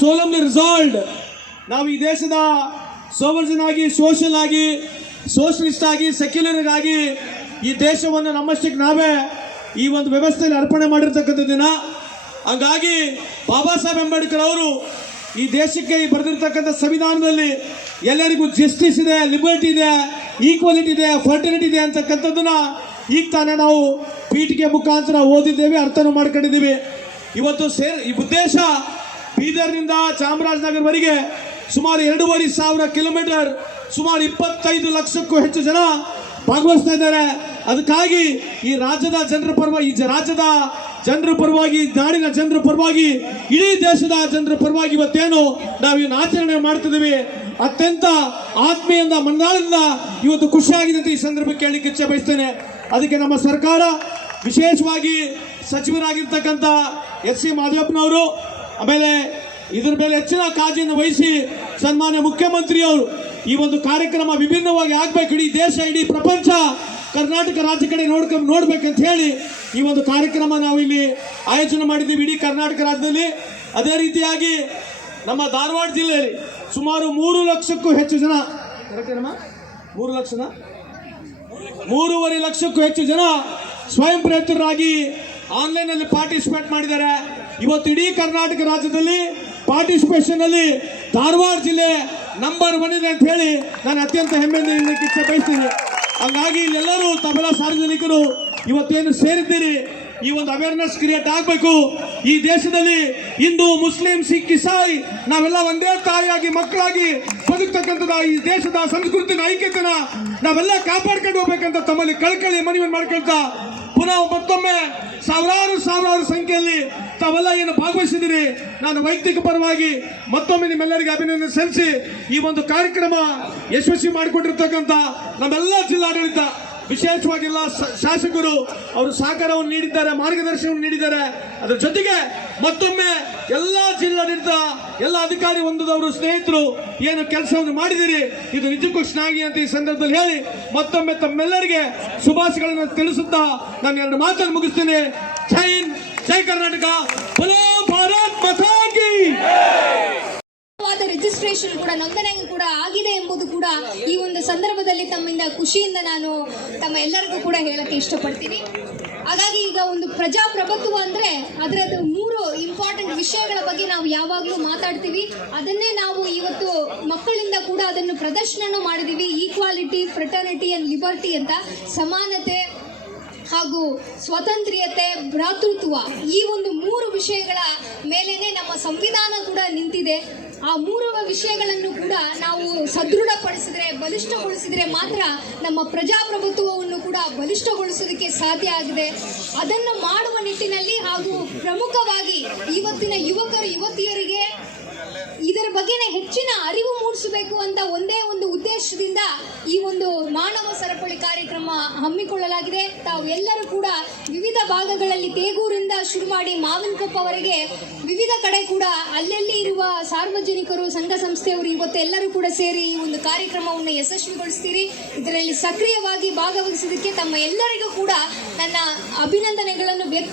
ಸೋಲಮ್ಲಿ ರಿಸಾಲ್ಡ್ ನಾವು ಈ ದೇಶದ ಸೋಮರ್ಜನಾಗಿ ಸೋಷಲ್ ಆಗಿ ಸೋಷಲಿಸ್ಟ್ ಆಗಿ ಸೆಕ್ಯುಲರ್ ಆಗಿ ಈ ದೇಶವನ್ನು ನಮ್ಮಷ್ಟಕ್ಕೆ ನಾವೇ ಈ ಒಂದು ವ್ಯವಸ್ಥೆಯಲ್ಲಿ ಅರ್ಪಣೆ ಮಾಡಿರ್ತಕ್ಕಂಥ ದಿನ. ಹಂಗಾಗಿ ಬಾಬಾ ಸಾಹೇಬ್ ಅಂಬೇಡ್ಕರ್ ಅವರು ಈ ದೇಶಕ್ಕೆ ಬರೆದಿರ್ತಕ್ಕಂಥ ಸಂವಿಧಾನದಲ್ಲಿ ಎಲ್ಲರಿಗೂ ಜಸ್ಟಿಸ್ ಇದೆ ಲಿಬರ್ಟಿ ಇದೆ ಈಕ್ವಾಲಿಟಿ ಇದೆ ಫರ್ಟಿಲಿಟಿ ಇದೆ ಅಂತಕ್ಕಂಥದ್ದನ್ನ ಈಗ ತಾನೇ ನಾವು ಪೀಠಿಕೆ ಮುಖಾಂತರ ಓದಿದ್ದೇವೆ, ಅರ್ಥನೂ ಮಾಡ್ಕೊಂಡಿದ್ದೀವಿ. ಇವತ್ತು ಸೇರ್ ಈ ಉದ್ದೇಶ ಬೀದರ್ನಿಂದ ಚಾಮರಾಜನಗರವರೆಗೆ ಸುಮಾರು ಎರಡೂವರೆ ಸಾವಿರ ಕಿಲೋಮೀಟರ್, ಸುಮಾರು ಇಪ್ಪತ್ತೈದು ಲಕ್ಷಕ್ಕೂ ಹೆಚ್ಚು ಜನ ಭಾಗವಹಿಸ್ತಾ ಇದ್ದಾರೆ. ಅದಕ್ಕಾಗಿ ಈ ರಾಜ್ಯದ ಜನರ ಪರವಾಗಿ, ಈ ರಾಜ್ಯದ ಜನರ ಪರವಾಗಿ ನಾಡಿನ ಜನರ ಪರವಾಗಿ, ಇಡೀ ದೇಶದ ಜನರ ಪರವಾಗಿ ಇವತ್ತೇನು ನಾವು ಇವನ್ನ ಆಚರಣೆ ಮಾಡ್ತಿದ್ದೀವಿ. ಅತ್ಯಂತ ಆತ್ಮೀಯಿಂದ ಮನ್ನಾಳಿಂದ ಇವತ್ತು ಖುಷಿಯಾಗಿದೆ ಅಂತ ಈ ಸಂದರ್ಭಕ್ಕೆ ಹೇಳಿಕ್ಕೆ ಇಚ್ಛೆ ಬಯಸ್ತೇನೆ. ಅದಕ್ಕೆ ನಮ್ಮ ಸರ್ಕಾರ ವಿಶೇಷವಾಗಿ ಸಚಿವರಾಗಿರ್ತಕ್ಕಂಥ ಎಸ್ ಸಿ ಮಾಧವಪ್ಪನವರು ಆಮೇಲೆ ಇದ್ರ ಮೇಲೆ ಹೆಚ್ಚಿನ ಕಾಳಜಿಯನ್ನು ವಹಿಸಿ ಸನ್ಮಾನ್ಯ ಮುಖ್ಯಮಂತ್ರಿಯವರು ಈ ಒಂದು ಕಾರ್ಯಕ್ರಮ ವಿಭಿನ್ನವಾಗಿ ಆಗ್ಬೇಕು. ಇಡೀ ದೇಶ, ಇಡೀ ಪ್ರಪಂಚ ಕರ್ನಾಟಕ ರಾಜ್ಯ ಕಡೆ ನೋಡ್ಕೊಂಡು ನೋಡ್ಬೇಕಂತ ಹೇಳಿ ಈ ಒಂದು ಕಾರ್ಯಕ್ರಮ ನಾವು ಇಲ್ಲಿ ಆಯೋಜನೆ ಮಾಡಿದ್ದೀವಿ ಇಡೀ ಕರ್ನಾಟಕ ರಾಜ್ಯದಲ್ಲಿ. ಅದೇ ರೀತಿಯಾಗಿ ನಮ್ಮ ಧಾರವಾಡ ಜಿಲ್ಲೆಯಲ್ಲಿ ಸುಮಾರು ಮೂರು ಲಕ್ಷಕ್ಕೂ ಹೆಚ್ಚು ಜನ? ಮೂರು ಲಕ್ಷ ಮೂರುವರೆ ಲಕ್ಷಕ್ಕೂ ಹೆಚ್ಚು ಜನ ಸ್ವಯಂ ಪ್ರೇರಿತರಾಗಿ ಆನ್ಲೈನ್ ಅಲ್ಲಿ ಪಾರ್ಟಿಸಿಪೇಟ್ ಮಾಡಿದ್ದಾರೆ. ಇವತ್ತು ಇಡೀ ಕರ್ನಾಟಕ ರಾಜ್ಯದಲ್ಲಿ ಪಾರ್ಟಿಸಿಪೇಷನ್ ಅಲ್ಲಿ ಧಾರವಾಡ ಜಿಲ್ಲೆ ನಂಬರ್ ಒನ್ ಇದೆ ಅಂತ ಹೇಳಿ ನಾನು ಅತ್ಯಂತ ಹೆಮ್ಮೆಯಿಂದ ಇಚ್ಛೆ ಬಯಸ್ತೀನಿ. ಹಂಗಾಗಿ ಇಲ್ಲೆಲ್ಲರೂ ತಮಿಳ ಸಾರ್ವಜನಿಕರು ಇವತ್ತೇನು ಸೇರಿದ್ದೀರಿ? ಈ ಒಂದು ಅವೇರ್ನೆಸ್ ಕ್ರಿಯೇಟ್ ಆಗಬೇಕು. ಈ ದೇಶದಲ್ಲಿ ಹಿಂದೂ, ಮುಸ್ಲಿಂ, ಸಿಖ್, ಇಸಾಯಿ ನಾವೆಲ್ಲ ಒಂದೇ ತಾಯಿಯಾಗಿ, ಮಕ್ಕಳಾಗಿ ಬದುಕ್ತಕ್ಕಂಥದ ಈ ದೇಶದ ಸಂಸ್ಕೃತಿನ ಐಕ್ಯತೆನ ನಾವೆಲ್ಲ ಕಾಪಾಡ್ಕೊಂಡು ಹೋಗ್ಬೇಕಂತ ತಮ್ಮಲ್ಲಿ ಕಳ್ಕಳಿ ಮನವಿ ಮಾಡ್ಕೊಳ್ತಾ ಪುನಃ ಮತ್ತೊಮ್ಮೆ ಸಾವಿರಾರು ಸಾವಿರಾರು ಸಂಖ್ಯೆಯಲ್ಲಿ ತಾವೆಲ್ಲ ಏನು ಭಾಗವಹಿಸಿದಿರಿ ನಾನು ವೈಯಕ್ತಿಕ ಪರವಾಗಿ ಮತ್ತೊಮ್ಮೆ ನಿಮ್ಮೆಲ್ಲರಿಗೆ ಅಭಿನಂದನೆ ಸಲ್ಲಿಸಿ ಈ ಒಂದು ಕಾರ್ಯಕ್ರಮ ಯಶಸ್ವಿ ಮಾಡಿಕೊಟ್ಟಿರ್ತಕ್ಕಂಥ ನಮ್ಮೆಲ್ಲ ಜಿಲ್ಲಾಡಳಿತ ವಿಶೇಷವಾಗಿ ಎಲ್ಲ ಶಾಸಕರು ಅವರು ಸಹಕಾರವನ್ನು ನೀಡಿದ್ದಾರೆ, ಮಾರ್ಗದರ್ಶನವನ್ನು ನೀಡಿದ್ದಾರೆ. ಅದರ ಜೊತೆಗೆ ಮತ್ತೊಮ್ಮೆ ಎಲ್ಲ ಜಿಲ್ಲಾಡಳಿತ, ಎಲ್ಲ ಅಧಿಕಾರಿ ಹೊಂದದವರು ಸ್ನೇಹಿತರು ಏನು ಕೆಲಸವನ್ನು ಮಾಡಿದಿರಿ ಇದು ನಿಜಕ್ಕೂ ಶ್ಲಾಘಿ ಅಂತ ಈ ಸಂದರ್ಭದಲ್ಲಿ ಹೇಳಿ ಮತ್ತೊಮ್ಮೆ ತಮ್ಮೆಲ್ಲರಿಗೆ ಶುಭಾಶಯಗಳನ್ನು ತಿಳಿಸುತ್ತಾ ನಾನು ಎರಡು ಮಾತನ್ನು ಮುಗಿಸ್ತೇನೆ. ಹಿಂದ್! ಜೈ ಕರ್ನಾಟಕ. ರಿಜಿಸ್ಟ್ರೇಷನ್ ಕೂಡ ನೋಂದಣಿ ಕೂಡ ಆಗಿದೆ ಎಂಬುದು ಕೂಡ ಈ ಒಂದು ಸಂದರ್ಭದಲ್ಲಿ ತಮ್ಮಿಂದ ಖುಷಿಯಿಂದ ನಾನು ತಮ್ಮ ಎಲ್ಲರಿಗೂ ಕೂಡ ಹೇಳಕ್ಕೆ ಇಷ್ಟಪಡ್ತೀನಿ. ಹಾಗಾಗಿ ಈಗ ಒಂದು ಪ್ರಜಾಪ್ರಭುತ್ವ ಅಂದ್ರೆ ಅದರದ್ದು ಮೂರು ಇಂಪಾರ್ಟೆಂಟ್ ವಿಷಯಗಳ ಬಗ್ಗೆ ನಾವು ಯಾವಾಗಲೂ ಮಾತಾಡ್ತೀವಿ. ಅದನ್ನೇ ನಾವು ಇವತ್ತು ಮಕ್ಕಳಿಂದ ಕೂಡ ಅದನ್ನು ಪ್ರದರ್ಶನ ಮಾಡಿದೀವಿ. ಈಕ್ವಾಲಿಟಿ ಫ್ರೆಟರ್ನಿಟಿ ಅಂಡ್ ಲಿಬರ್ಟಿ ಅಂತ. ಸಮಾನತೆ ಹಾಗೂ ಸ್ವತಂತ್ರ್ಯತೆ, ಭ್ರಾತೃತ್ವ ಈ ಒಂದು ಮೂರು ವಿಷಯಗಳ ಮೇಲೇನೆ ನಮ್ಮ ಸಂವಿಧಾನ ಕೂಡ ನಿಂತಿದೆ. ಆ ಮೂರು ವಿಷಯಗಳನ್ನು ಕೂಡ ನಾವು ಸದೃಢಪಡಿಸಿದ್ರೆ, ಬಲಿಷ್ಠಗೊಳಿಸಿದ್ರೆ ಮಾತ್ರ ನಮ್ಮ ಪ್ರಜಾಪ್ರಭುತ್ವವನ್ನು ಕೂಡ ಬಲಿಷ್ಠಗೊಳಿಸೋದಕ್ಕೆ ಸಾಧ್ಯ ಆಗಿದೆ. ಅದನ್ನು ಮಾಡುವ ನಿಟ್ಟಿನಲ್ಲಿ ಹಾಗೂ ಪ್ರಮುಖವಾಗಿ ಇವತ್ತಿನ ಯುವಕರು, ಯುವತಿಯರಿಗೆ ಇದರ ಬಗ್ಗೆನೇ ಹೆಚ್ಚಿನ ಅರಿವು ಮೂಡಿಸಬೇಕು ಅಂತ ಒಂದೇ ಒಂದು ಉದ್ದೇಶದಿಂದ ಈ ಒಂದು ಮಾನವ ಸರಪಳಿ ಕಾರ್ಯಕ್ರಮ ಹಮ್ಮಿಕೊಳ್ಳಲಾಗಿದೆ. ತಾವು ಎಲ್ಲರೂ ಕೂಡ ವಿವಿಧ ಭಾಗಗಳಲ್ಲಿ ತೇಗೂರಿಂದ ಶುರು ಮಾಡಿ ಮಾವಿನಕೊಪ್ಪವರೆಗೆ ವಿವಿಧ ಕಡೆ ಕೂಡ ಅಲ್ಲಲ್ಲಿ ಇರುವ ಸಾರ್ವಜನಿಕರು, ಸಂಘ ಸಂಸ್ಥೆಯವರು ಇವತ್ತು ಎಲ್ಲರೂ ಕೂಡ ಸೇರಿ ಈ ಒಂದು ಕಾರ್ಯಕ್ರಮವನ್ನು ಯಶಸ್ವಿಗೊಳಿಸ್ತೀರಿ. ಇದರಲ್ಲಿ ಸಕ್ರಿಯವಾಗಿ ಭಾಗವಹಿಸಿದ್ದಕ್ಕೆ ತಮ್ಮ ಎಲ್ಲರಿಗೂ ಕೂಡ ನನ್ನ ಅಭಿನಂದನೆಗಳನ್ನು ವ್ಯಕ್ತ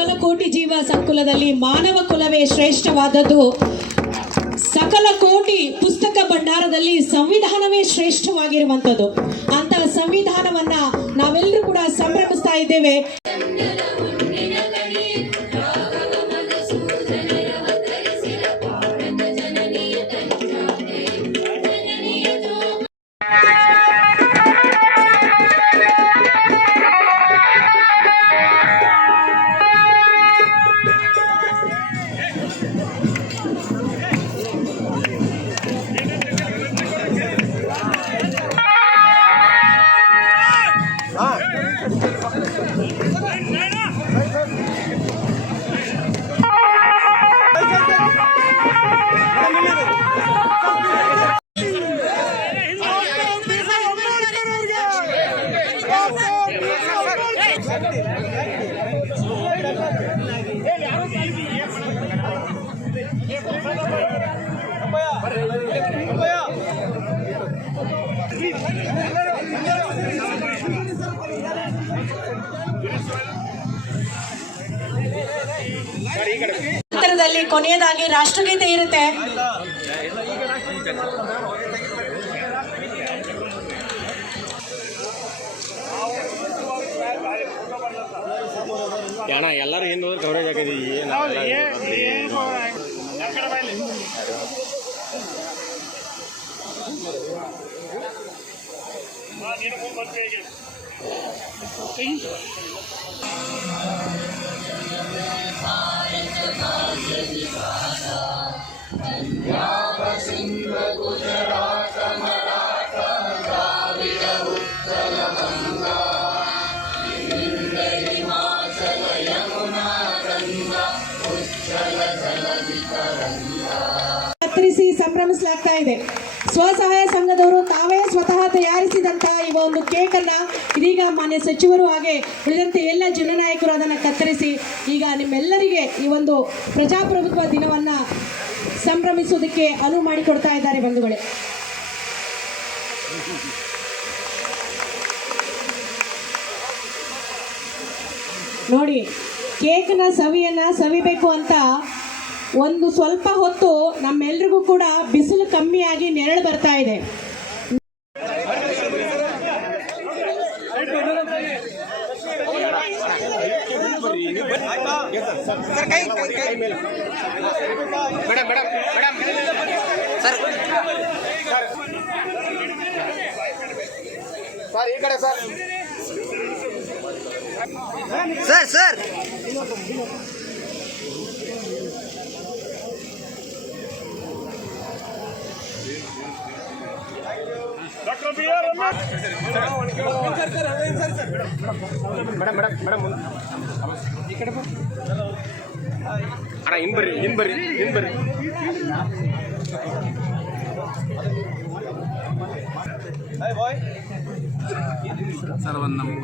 ಸಕಲ ಕೋಟಿ ಜೀವ ಸಂಕುಲದಲ್ಲಿ ಮಾನವ ಕುಲವೇ ಶ್ರೇಷ್ಠವಾದದ್ದು. ಸಕಲ ಕೋಟಿ ಪುಸ್ತಕ ಭಂಡಾರದಲ್ಲಿ ಸಂವಿಧಾನವೇ ಶ್ರೇಷ್ಠವಾಗಿರುವಂಥದ್ದು. ಅಂತ ಸಂವಿಧಾನವನ್ನ ನಾವೆಲ್ಲರೂ ಕೂಡ ಸಂಭ್ರಮಿಸ್ತಾ ಇದ್ದೇವೆ. ಕೊನೆಯದಾಗಿ ರಾಷ್ಟ್ರಗೀತೆ ಇರುತ್ತೆ. ಅಣ್ಣ ಎಲ್ಲರೂ ಹಿಂದೆ ಹೋದ್ರೆ ಕವರೇಜ್ ಹಾಕಿದ್ವಿ. ಏನು ಕತ್ತರಿಸಿ ಸಂಭ್ರಮಿಸಲಾಗ್ತಾ ಇದೆ. ಸ್ವಸಹಾಯ ಸಂಘದವರು ತಾವೇ ಸ್ವತಃ ತಯಾರಿಸಿದಂತಹ ಈ ಒಂದು ಕೇಕ್ ಅನ್ನ ಇದೀಗ ಮಾನ್ಯ ಸಚಿವರು ಹಾಗೆ ಉಳಿದಂತೆ ಎಲ್ಲ ಜನನಾಯಕರು ಅದನ್ನು ಕತ್ತರಿಸಿ ಈಗ ನಿಮ್ಮೆಲ್ಲರಿಗೆ ಈ ಒಂದು ಪ್ರಜಾಪ್ರಭುತ್ವ ದಿನವನ್ನ ಸಂಭ್ರಮಿಸುವುದಕ್ಕೆ ಅನುವು ಮಾಡಿಕೊಡ್ತಾ ಇದ್ದಾರೆ ಬಂಧುಗಳೇ. ನೋಡಿ ಕೇಕ್ನ ಸವಿಯನ್ನ ಸವಿಬೇಕು ಅಂತ ಒಂದು ಸ್ವಲ್ಪ ಹೊತ್ತು ನಮ್ಮೆಲ್ರಿಗೂ ಕೂಡ ಬಿಸಿಲು ಕಮ್ಮಿಯಾಗಿ ನೆರಳು ಬರ್ತಾ ಇದೆ. Madam madam madam. Sir sir ಈ ಕಡೆ sir. Sir sir. Madam madam madam ಈ ಕಡೆ ಬಾ. ಅಣ್ಣ ಹಿಂದ್ ಬರ್ರಿ ಹಿಂದ್ ಬರ್ರಿ ಹಿಂದ್ ಬರ್ರಿ ಸರ್ ಒಂದು ನಮ್ಗೆ